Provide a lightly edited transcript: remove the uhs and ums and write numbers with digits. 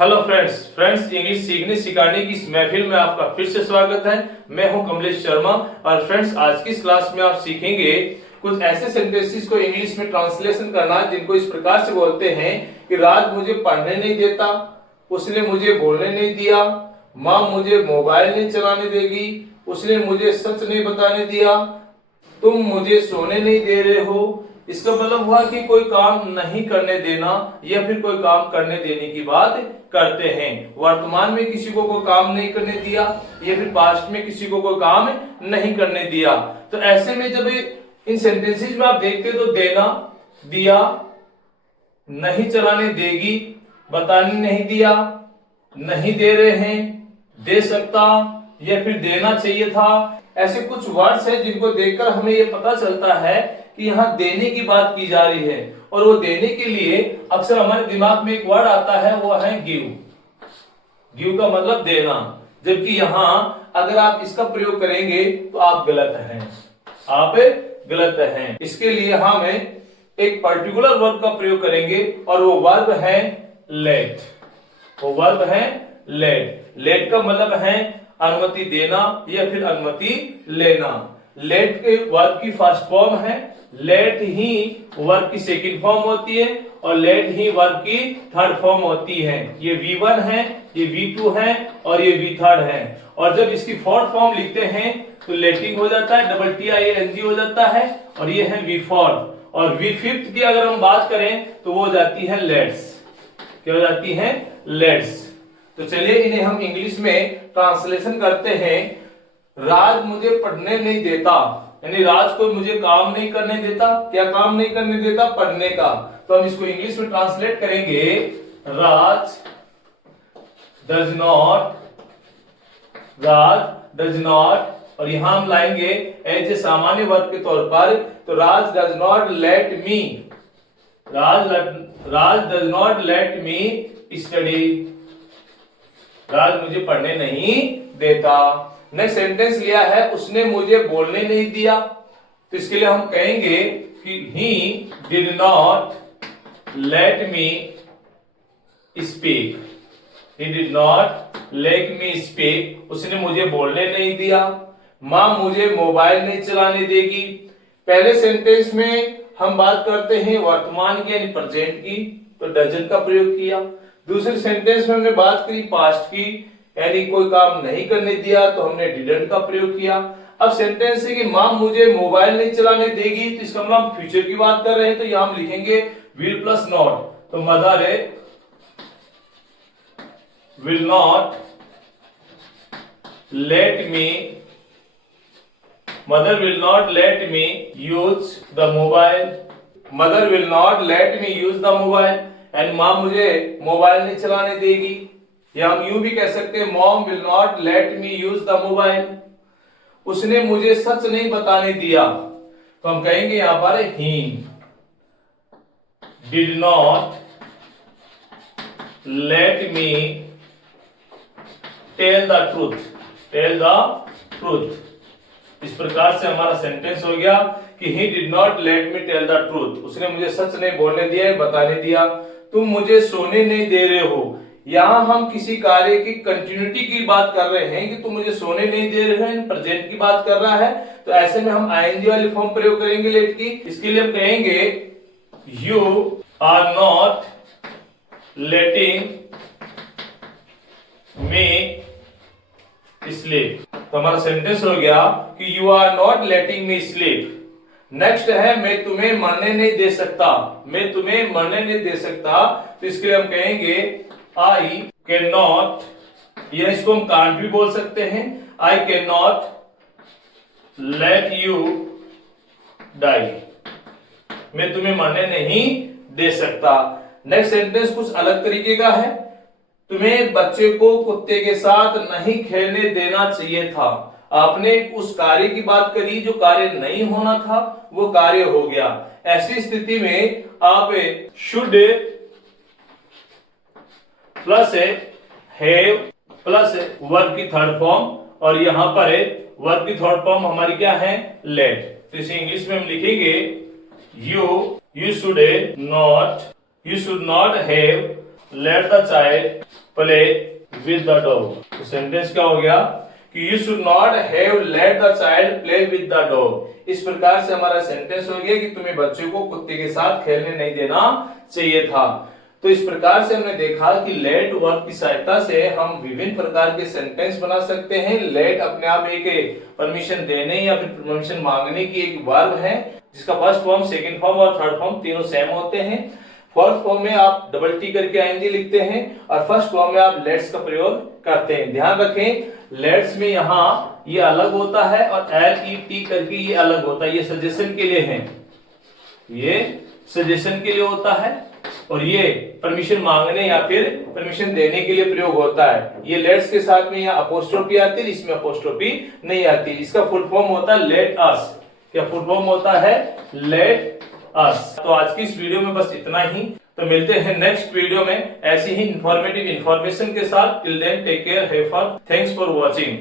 Hello friends English सीखने सिखाने की इस महफिल में आपका फिर से स्वागत है। मैं हूं कमलेश शर्मा। और फ्रेंड्स, आज की इस क्लास में आप सीखेंगे कुछ ऐसे सेंटेंसेस को इंग्लिश में ट्रांसलेशन करना जिनको इस प्रकार से बोलते हैं कि राज मुझे पढ़ने नहीं देता, उसने मुझे बोलने नहीं दिया, माँ मुझे मोबाइल नहीं चलाने देगी, उसने मुझे सच नहीं बताने दिया, तुम मुझे सोने नहीं दे रहे हो। इसका मतलब हुआ कि कोई काम नहीं करने देना या फिर कोई काम करने देने की बात करते हैं। वर्तमान में किसी को कोई काम नहीं करने दिया या फिर पास्ट में किसी को कोई काम नहीं करने दिया। तो ऐसे में जब इन सेंटेंसेस में आप देखते तो देना, दिया, नहीं चलाने देगी, बताने नहीं दिया, नहीं दे रहे हैं, दे सकता या फिर देना चाहिए था, ऐसे कुछ वर्ड्स हैं जिनको देखकर हमें ये पता चलता है कि यहाँ देने की बात की जा रही है। और वो देने के लिए अक्सर हमारे दिमाग में एक वर्ड आता है, वो है गिव। गिव का मतलब देना, जबकि यहाँ अगर आप इसका प्रयोग करेंगे तो आप गलत हैं, आप गलत हैं। इसके लिए हम एक पर्टिकुलर वर्ब का प्रयोग करेंगे और वो वर्ब है लेट। वो वर्ब है लेट। लेट का मतलब है अनुमति देना या फिर अनुमति लेना। लेट के वर्ब की फर्स्ट फॉर्म है, लेट ही वर्ब की सेकंड फॉर्म होती है और लेट ही वर्ब की थर्ड फॉर्म होती है। ये V1 है, ये V2 है और ये V3 है। और जब इसकी फोर्थ फॉर्म लिखते हैं तो लेटिंग हो जाता है, डबल TING हो जाता है और ये है V4। और V5 की अगर हम बात करें तो वो हो जाती है लेट्स। क्या हो जाती है? लेट्स। तो चलिए इन्हें हम इंग्लिश में ट्रांसलेशन करते हैं। राज मुझे पढ़ने नहीं देता, यानी राज कोई मुझे काम नहीं करने देता। क्या काम नहीं करने देता? पढ़ने का। तो हम इसको इंग्लिश में ट्रांसलेट करेंगे, राज डज नॉट, और यहां हम लाएंगे एज ए सामान्य वर्ग के तौर पर। तो Raj does not let me, Raj does not let me study, Raj मुझे पढ़ने नहीं देता। नेक्स्ट सेंटेंस लिया है, उसने मुझे बोलने नहीं दिया। तो इसके लिए हम कहेंगे कि he did not let me speak, he did not let me speak, उसने मुझे बोलने नहीं दिया। माँ मुझे मोबाइल नहीं चलाने देगी। पहले सेंटेंस में हम बात करते हैं वर्तमान की यानी प्रेजेंट की, तो डजन का प्रयोग किया। दूसरे सेंटेंस में हमने बात करी पास्ट की, यानी कोई काम नहीं करने दिया, तो हमने डिडंट का प्रयोग किया। अब सेंटेंस है कि माँ मुझे मोबाइल नहीं चलाने देगी, तो इसका मतलब हम फ्यूचर की बात कर रहे हैं, तो यहां हम लिखेंगे विल प्लस नॉट। तो mother will not let me, mother will not let me use the mobile, mother will not let me use the mobile, and माँ मुझे मोबाइल नहीं चलाने देगी। या हम यूं भी कह सकते हैं, mom will not let me use the mobile, उसने मुझे सच नहीं बताने दिया। तो हम कहेंगे यहां पर he did not let me tell the truth, tell the truth. इस प्रकार से हमारा सेंटेंस हो गया कि he did not let me tell the truth, उसने मुझे सच नहीं बोलने दिया, बताने दिया। तुम मुझे सोने नहीं दे रहे हो, यहां हम किसी कार्य की कंटिन्यूटी की बात कर रहे हैं कि तुम मुझे सोने नहीं दे रहे हैं, प्रेजेंट की बात कर रहा है। तो ऐसे में हम ING वाली फॉर्म प्रयोग करेंगे लेट की। इसके लिए हम कहेंगे you are not letting me sleep. तो हमारा सेंटेंस हो गया कि you are not letting me sleep. Next है मैं तुम्हें मरने नहीं दे सकता, मैं तुम्हें मरने नहीं दे सकता। तो इसके लिए हम कहेंगे I cannot, या इसको हम कांट भी बोल सकते हैं, I cannot let you die, मैं तुम्हें मरने नहीं दे सकता। नेक्स्ट सेंटेंस कुछ अलग तरीके का है, तुम्हें बच्चे को कुत्ते के साथ नहीं खेलने देना चाहिए था। आपने उस कार्य की बात करी जो कार्य नहीं होना था, वो कार्य हो गया। ऐसी स्थिति में आप should plus have plus verb की थर्ड फॉर्म, और यहां पर वर्ब की थर्ड फॉर्म हमारी क्या है? लेट। तो इसे इंग्लिश में हम लिखेंगे you should not have let the child play with the dog. तो सेंटेंस क्या हो गया कि you should not have let the child play with the dog. इस प्रकार से हमारा सेंटेंस हो गया कि तुम्हें बच्चे को कुत्ते के साथ खेलने नहीं देना चाहिए था। तो इस प्रकार से हमने देखा कि लेट वर्ब की सहायता से हम विभिन्न प्रकार के सेंटेंस बना सकते हैं। लेट अपने आप एक परमिशन देने या फिर परमिशन मांगने की एक वर्ब है, जिसका फर्स्ट फॉर्म, सेकंड फॉर्म और थर्ड फॉर्म तीनों सेम होते हैं। फोर्थ फॉर्म में आप डबल टी करके आईएनजी लिखते हैं और फर्स्ट फॉर्म में आप लेट्स का प्रयोग करते हैं। ध्यान रखें लेट्स में यहाँ ये अलग होता है और LET करके ये अलग होता है। ये सजेशन के लिए है, ये सजेशन के लिए होता है और ये परमिशन मांगने या फिर परमिशन देने के लिए प्रयोग होता है। ये लेट्स के साथ में यहाँ अपोस्ट्रोफी आती है, इसमें अपोस्ट्रोफी नहीं आती। इसका फुल फॉर्म होता है लेट अस। क्या फुल फॉर्म होता है? Let us. तो आज की इस वीडियो में बस इतना ही। तो मिलते हैं नेक्स्ट वीडियो में ऐसी ही इंफॉर्मेटिव इंफॉर्मेशन के साथ। Till then take care, have fun, thanks for watching.